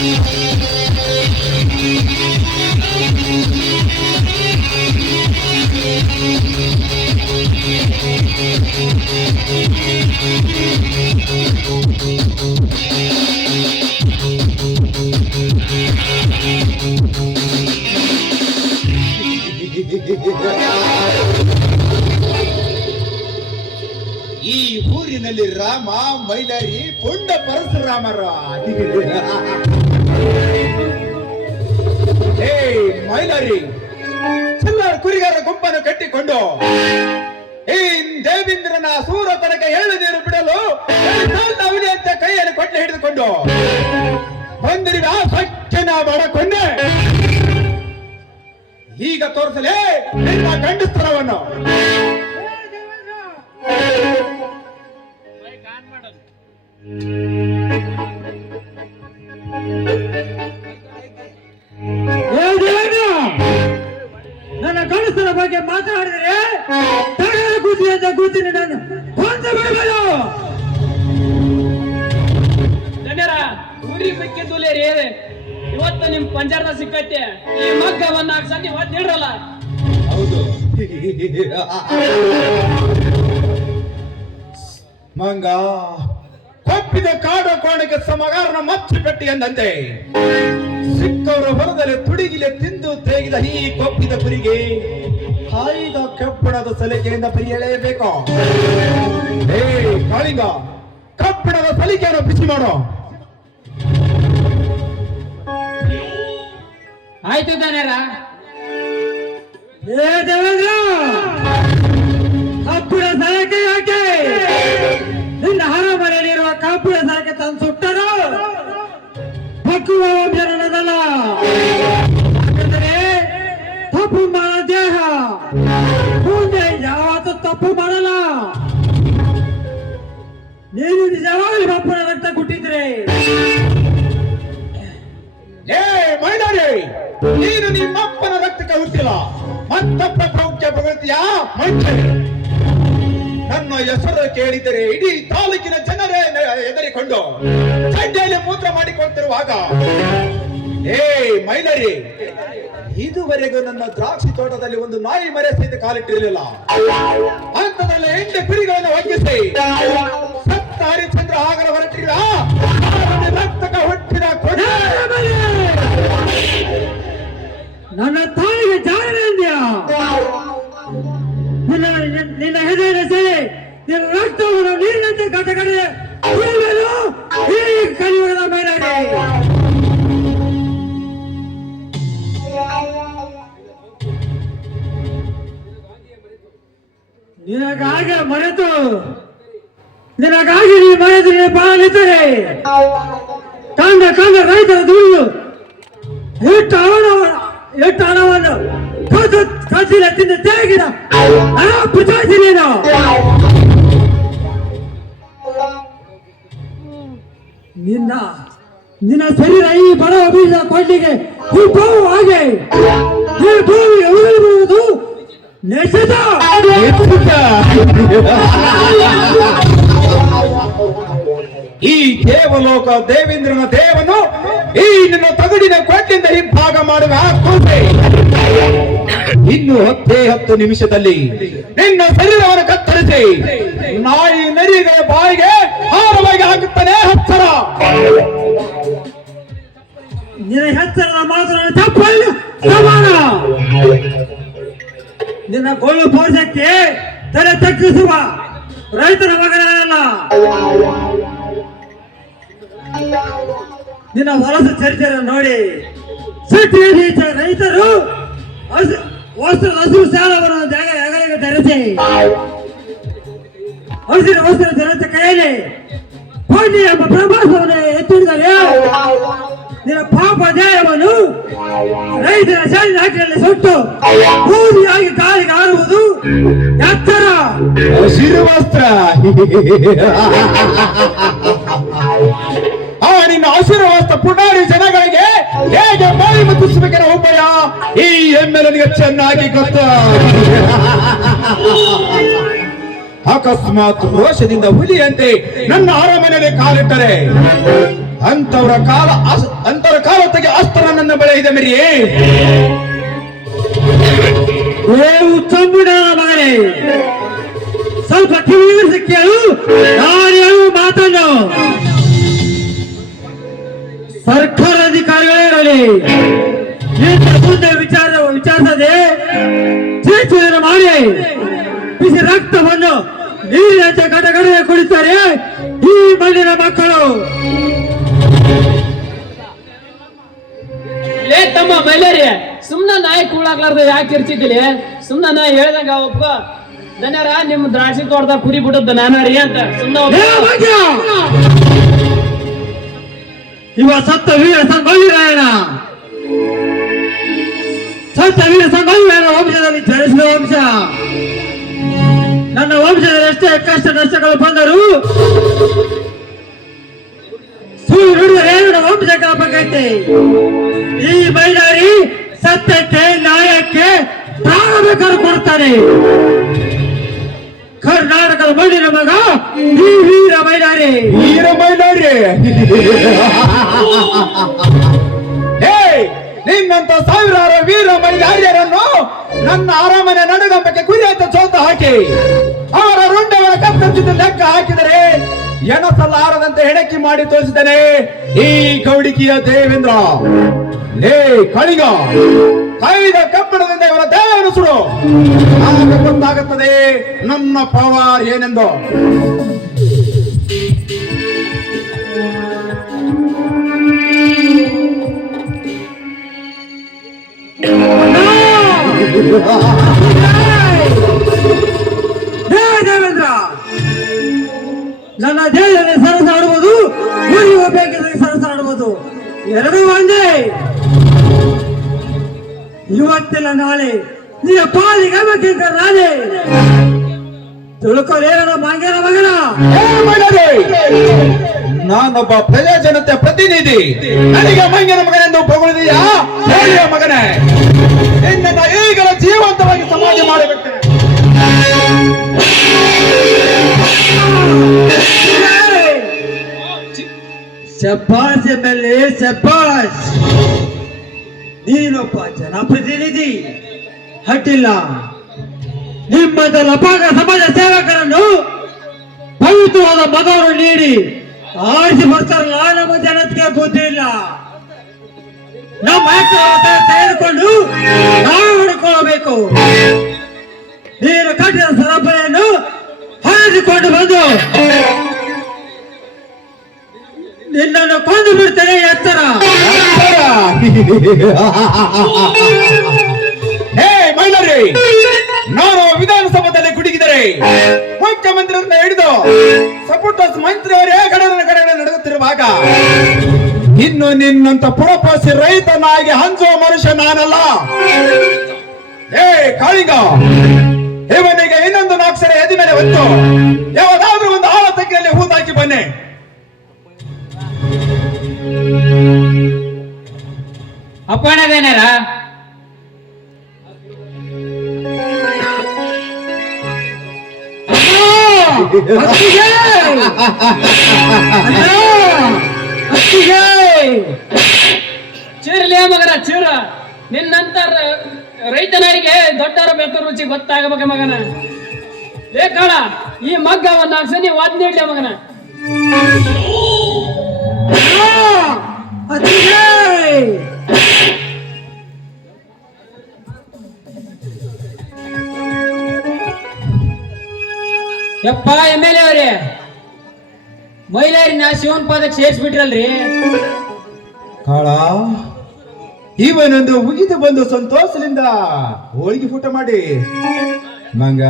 ಈ ಊರಿನಲ್ಲಿ ರಾಮ ಮೈಲಾರಿ ಪುಂಡ ಪರಶುರಾಮರ. ಹೇ ಮೈಲಾರಿ, ಚಿಲ್ಲರ ಕುರಿಗಾರ ಗುಂಪನ್ನು ಕಟ್ಟಿಕೊಂಡು ಈ ದೇವೇಂದ್ರನ ಸೂರ ತನಕ ಏಳು ನೀರು ಬಿಡಲು ಅಂತ ಕೈಯನ್ನು ಕೊಟ್ಟು ಹಿಡಿದುಕೊಂಡು ಬಂದಿರುವ ಆ ಸಖ್ಯನ ಮಾಡಕೊಂಡೆ. ಈಗ ತೋರಿಸಲೇ ನಿನ್ನ ಗಂಡಸ್ತರವನ್ನು. ನನ್ನ ಗಂಡಸರ ಬಗ್ಗೆ ಮಾತನಾಡಿದರೆ ಗುದ್ದಿ ಅಂತ ಗುದ್ದಿನಿ ನಾನು ಕೊಂದು ಬಿಡಬೇಡ. ಧನ್ಯರ ಊರಿ ಮಿಕ್ಕಿದ್ದುಲೇರಿ ಇವತ್ತು ನಿಮ್ ಪಂಜಾರದ ಸಿಕ್ಕತ್ತೆ. ಈ ಮಗ್ಗವನ್ನ ಹಾಕ್ಸಂತ ಇವತ್ತು ಹೇಳ್ರಲ್ಲ. ಹೌದು ಮಂಗ ಕೊಪ್ಪಿದ ಕಾಡು ಕೋಣಕ್ಕೆ ಸಮಗಾರನ ಮಚ್ಚಿ ಪೆಟ್ಟಿ ಎಂದಂತೆ ಸಿಕ್ಕವರ ಹೊರದಲ್ಲಿ ತುಡಿಗಿಲೆ ತಿಂದು ತೇಗಿದ ಈ ಕೊಪ್ಪಿದ ಕುರಿಗೆ ಹಾಯ್ದ ಕಬ್ಬಿಣದ ಸಲಿಕೆಯಿಂದ ಪರಿಯಲೇಬೇಕು. ಹೇ ಕಾಳಿಂಗ, ಕಬ್ಬಿಣದ ಸಲಿಕೆಯನ್ನು ಬಿಸಿ ಮಾಡೋ. ಆಯ್ತು ಧನ್ಯರ. ಏ ದೇವೇಂದ್ರ, ಕಬ್ಬಿಣ ಸಲಕೆ ಯಾಕೆ? ನಿನ್ನ ಹರಮನೆಯಲ್ಲಿರುವ ಕಬ್ಬಿಣ ಸಲಕೆ ತಂದು ಸುಟ್ಟರು ಪಕ್ಕುವ ವಂಶನದಲ್ಲ. ಯಾಕಂದರೆ ತಪ್ಪು ಮಾಡೋ ದೇಹ ಮುಂದೆ ಯಾವತ್ತೂ ತಪ್ಪು ಮಾಡಲ್ಲ. ನೀನು ನಿಜವಾಗಲೂ ಕಬ್ಬಿಣ ರಕ್ತ ಕೊಟ್ಟಿದ್ರೆ ಏ ಮೈದಾರಿ, ನೀನು ನಿಮ್ಮಪ್ಪನ ರಕ್ತಕ್ಕೆ ಹುಟ್ಟಿಲ್ಲ, ಮತ್ತಪ್ಪ ಪ್ರೌಢ್ಯ ಪ್ರಗತಿಯ ಮಂಚೆ. ನನ್ನ ಹೆಸರು ಕೇಳಿದರೆ ಇಡೀ ತಾಲೂಕಿನ ಜನರೇ ಹೆದರಿಕೊಂಡು ಚಡ್ಡಿಯಲ್ಲಿ ಮೂತ್ರ ಮಾಡಿಕೊಳ್ತಿರುವಾಗ, ಏ ಮೈಲರಿ, ಇದುವರೆಗೂ ನನ್ನ ದ್ರಾಕ್ಷಿ ತೋಟದಲ್ಲಿ ಒಂದು ನಾಯಿ ಮರೆ ಸಹಿತ ಕಾಲಿಟ್ಟಿರಲಿಲ್ಲ. ಅಂತದಲ್ಲಿ 8 ಕುರಿಗಳನ್ನು ಒಗ್ಗಿಸಿ ಸತ್ತ ಹರಿಶ್ಚಂದ್ರ ಆಗರ ಹೊರಟಿಲ್ಲ ರಕ್ತಕ ಹುಟ್ಟಿದ ಕೊನೆ. ನನ್ನ ತಾಯಿಗೆ ಜಾಣನೆ ಅಂದ್ಯಾ? ನಿನ್ನ ಹೆದರಿನ ಸರಿ ನಿನ್ನ ರಕ್ತವನ್ನು ನೀರಿನಂತೆ ಘಟಕಡೆ ಕಲಿಯುಗದ ಮೇಲಾಡಿ ನಿನಗಾಗಿ ಮರೆತು ನಿನಗಾಗಿ ನೀ ಮರೆತು ನೀನು ಬಾಳಿದ್ದರೆ ಕಂದ ರೈತರ ದುಡಿದು ಎಷ್ಟು ಹಣವನ್ನು ಕಸಿನ ತಿಂದು ತೆಗಿದ ಪುಚಾಯಿಸಿ ನೀನು. ನಿನ್ನ ಶರೀರ ಈ ಬಡ ಬೀಜ ಕೊಡ್ಲಿಗೆ ಈ ಗೋವು ಹಾಗೆ ಈ ಗೋವಿಗೆ ಉಳಿದುವುದು ನೆಸದ. ಈ ದೇವಲೋಕ ದೇವೇಂದ್ರನ ದೇವನು ಈ ನಿನ್ನ ತಗಡಿನ ಕೊಟ್ಟಿಂದ ಹಿಂಭಾಗ ಮಾಡುವ ಕೂಸೆ ಇನ್ನು 10 ನಿಮಿಷದಲ್ಲಿ ನಿನ್ನ ಶರೀರವನ್ನು ಕತ್ತರಿಸಿ ನಾಯಿ ನರಿಗಳ ಬಾಯಿಗೆ ಹಾರವಾಗಿ ಹಾಕುತ್ತಾನೆ ಹಚ್ಚರ. ನಿನ್ನ ಹಚ್ಚರದ ಮಾತನಾಡ ತಪ್ಪಲ್ಲ ಸಮಾನ. ನಿನ್ನ ಗೋಳು ಪೋಷಕ್ಕೆ ತಲೆ ತಗ್ಗಿಸುವ ರೈತರ ಮಗನಲ್ಲ. ನಿನ್ನ ವಲಸು ಚರಿತ್ರೆ ನೋಡಿ ಸಿಟಿ ರೈತರು ವಸ್ತ್ರದ ಹಸಿರು ಸಾಲವನ್ನು ಹೆಗಲಿಗೆ ಧರಿಸಿ ಹಸಿರು ವಸ್ತ್ರ ಧರಿಸ ಕೈಯಲ್ಲಿ ಪೋಟಿ ಎಂಬ ಪ್ರವಾಸವನ್ನು ಎತ್ತಿಡಿದರೆ ನಿನ್ನ ಪಾಪ ನ್ಯಾಯವನ್ನು ರೈತರ ಶಾಲೆ ನಾಟಿನಲ್ಲಿ ಸುಟ್ಟು ಬೂದಿಯಾಗಿ ಕಾಲಿಗೆ ಆರುವುದು ಎತ್ತರ. ಹಸಿರು ವಸ್ತ್ರ ನಿನ್ನ ಹಸಿರು ವಸ್ತ್ರ ಪುಟಾರಿ ಜನಗಳಿಗೆ ಹೇಗೆ ಬಾಯಿ ಮುತ್ತಿಸಬೇಕಿರೋ ಉಪಾಯ ಈ ಎಮ್ಮೆಲನಿಗೆ ಚೆನ್ನಾಗಿ ಗೊತ್ತು. ಅಕಸ್ಮಾತ್ ರೋಷದಿಂದ ಹುಲಿಯಂತೆ ನನ್ನ ಅರಮನೆಯಲ್ಲಿ ಕಾಲಿಟ್ಟರೆ ಅಂತರ ನಿನಗೆ ಅಸ್ತ್ರ ನನ್ನ ಬಳಿ ಇದೆ ಮಿರಿ. ತಮ್ಮುಡ ಮಗನೇ, ಸ್ವಲ್ಪ ಕಿವಿಗಿರಿಸಿ ಕೇಳು, ನಾನು ಹೇಳುವ ಮಾತನ್ನು. ಸರ್ಕಾರ ಅಧಿಕಾರಿಗಳೇ ಇರಲಿ, ಮುಂದೆ ವಿಚಾರಿಸದೆ ಚೇಚನ ಮಾಡಿ ಬಿಸಿ ರಕ್ತವನ್ನು ನೀರಿನಂತೆ ಕಟಕಡೆ ಕುಡಿತಾರೆ ಈ ಮಣ್ಣಿನ ಮಕ್ಕಳು. ಲೇ ತಮ್ಮ ಮೈಲೇರಿ, ಸುಮ್ನ ನಾಯಿ ಕೂಳಾಗ್ಲಾರ್ದ ಯಾಕೆ ಇರ್ತಿದ್ದಿಲ್ಲ? ಸುಮ್ನ ನಾ ಹೇಳ್ದಂಗ ಒಪ್ಪ. ದನ್ಯಾರ ನಿಮ್ ದ್ರಾಕ್ಷಿ ತೋಟದ ಕುರಿ ಬಿಡದ ನಾನಾರಿ ಅಂತ ಸುಮ್ನ ಇವ ಸತ್ತ ವೀರ ಸಂಗೊಳ್ಳಿರಾಯಣ, ಸತ್ತ ವೀರ ಸಂಗೊಳ್ಳಿರಾಯಣ ವಂಶದಲ್ಲಿ ಜನಿಸಿದ ವಂಶ. ನನ್ನ ವಂಶದಲ್ಲಿ ಎಷ್ಟೇ ಕಷ್ಟ ನಷ್ಟಗಳು ಬಂದರೂ ಸುಳ್ಳು ನುಡಿದರೆ ನನ್ನ ವಂಶ ಕಾಪಾಗೈತೆ. ಈ ಮೈದಾರಿ ಸತ್ಯಕ್ಕೆ ನ್ಯಾಯಕ್ಕೆ ಪ್ರಾಣ ಬೇಕಾದ್ರೂ ಕೊಡ್ತಾನೆ. ಕರ್ನಾಟಕದ ಮಣ್ಣಿನ ಮಗ ಈ ವೀರ ಮೈದಾರಿ. ವೀರ ಮೈಲಾರಿ. ಹೇ, ನಿನ್ನಂತ ಸಾವಿರಾರು ವೀರ ಮೈಲಾರಿಯರನ್ನು ನನ್ನ ಅರಮನೆ ನಡುಗಂಬಕ್ಕೆ ಕುರಿಯಂತ ಸೋತ ಹಾಕಿ ಅವರ ರುಂಡವರ ಕತ್ತಂಚಿದ ಲೆಕ್ಕ ಹಾಕಿದರೆ ಎಣಸಲಾರದಂತೆ ಹೆಣಕಿ ಮಾಡಿ ತೋರಿಸಿದ್ದೇನೆ ಈ ಕೌಡಿಕಿಯ ದೇವೇಂದ್ರ. ಲೇ ಕಳಿಗ, ಕೈದ ಕಬ್ಬಣದಿಂದ ಇವರ ದೇಹವನ್ನು ಸುಡು, ಆಗ ಗೊತ್ತಾಗುತ್ತದೆ ನನ್ನ ಪವರ್ ಏನೆಂದು. ದೇವೇಂದ್ರ, ನನ್ನ ದೇಹದಲ್ಲಿ ಸರಸಾಡುವುದು, ಉರಿಯುವ ಬೇಕಿದ್ರೆ ಸರಸಾಡುವುದು ಎರಡೂ ಒಂದೇ. ಇವತ್ತಿಲ್ಲ ನಾಳೆ ನಿನ್ನ ಪಾಲಿಗೆ ಬೇಕಿದ್ದ ನಾಳೆ ತಿಳ್ಕೊಲೇನ ಮಂಗನ ಮಗನ. ನಾನೊಬ್ಬ ಪ್ರಜಾಜನತೆ ಪ್ರತಿನಿಧಿ, ನನಗೆ ಮಂಗನ ಮಗನೆಂದು ಹೊಗಳಿದೆಯಾ? ಹೇಳಿಯ ಮಗನೇ, ನಿನ್ನನ್ನು ಈಗಲ ಜೀವಂತವಾಗಿ ಸಮಾಧಿ ಮಾಡಬೇಕು. ಶಬ್ಬಾಸ್ ಮೇಲೆ ಶಬ್ಬಾಸ್, ನೀನೊಬ್ಬ ಜನಪ್ರತಿನಿಧಿ ಹಟ್ಟಿಲ್ಲ. ನಿಮ್ಮಂತ ಲಪಾಗ ಸಮಾಜ ಸೇವಕರನ್ನು ಪವಿತ್ರವಾದ ಮತವನ್ನು ನೀಡಿ ಆರಿಸಿ ಬರ್ತಾರಲ್ಲ, ನಮ್ಮ ಜನತೆಗೆ ಬುದ್ಧಿ ಇಲ್ಲ. ನಮ್ಮ ತೆಗೆದುಕೊಂಡು ನಾವು ಹಿಡ್ಕೊಳ್ಳಬೇಕು. ನೀನು ಕಟ್ಟಿದ ಸರಪಳಿಯನ್ನು ಹರಿದುಕೊಂಡು ಬಂದು ನಿನ್ನನ್ನು ಕೊಂದು ಬಿಡ್ತೇನೆ. ಎತ್ತರ. ಹೇ ಮೈಲಾರಿ, ನಾನು ವಿಧಾನಸಭೆಯಲ್ಲಿ ಕುಡಿಗಿದರೆ ಮುಖ್ಯಮಂತ್ರಿಯನ್ನ ಹಿಡಿದು ಸಪುಟ ಮಂತ್ರಿಯವರೇ ಕಡೆ ನಡೆಯುತ್ತಿರುವಾಗ ಇನ್ನು ನಿನ್ನಂತ ಪುರಪಾಸಿ ರೈತನಾಗಿ ಹಂಚುವ ಮನುಷ್ಯ ನಾನಲ್ಲ. ಹೇ ಕಾಳಿಗ, ಇವನಿಗೆ ಇನ್ನೊಂದು 4 ಸರಿ ಎದಿ ಮೇಲೆ ಹೊತ್ತು ಯಾವುದಾದ್ರೂ ಒಂದು ಆಳ ತಗ್ಗಿನಲ್ಲಿ ಹೂತಾಕಿ ಬನ್ನಿ. ಅಪ್ಪಣೆದೇನಾರ ಚೀರಲಿ ಮಗನ ಚೀರ. ನಿನ್ನಂತ ರೈತನರಿಗೆ ದೊಡ್ಡವರ ಬೆತ್ತ ರುಚಿ ಗೊತ್ತಾಗಬೇಕ ಮಗನ. ಲೇ ಕಾಳ, ಈ ಮಗ್ಗವನ್ನ ಸನಿ ವಾದ್ ನೀಡ್ಲಿ ಮಗನ. ಯಪ್ಪ MLA ಅವ್ರಿ, ಮೈಲಾರಿನ ಶಿವನ್ ಪಾದಕ್ಕೆ ಸೇರಿಸ್ಬಿಟ್ರಲ್ರಿ. ಕಾಳ, ಇವನೊಂದು ಉಗಿದು ಬಂದು ಸಂತೋಷದಿಂದ ಹೋಳಿಗೆ ಊಟ ಮಾಡಿ ಮಂಗ.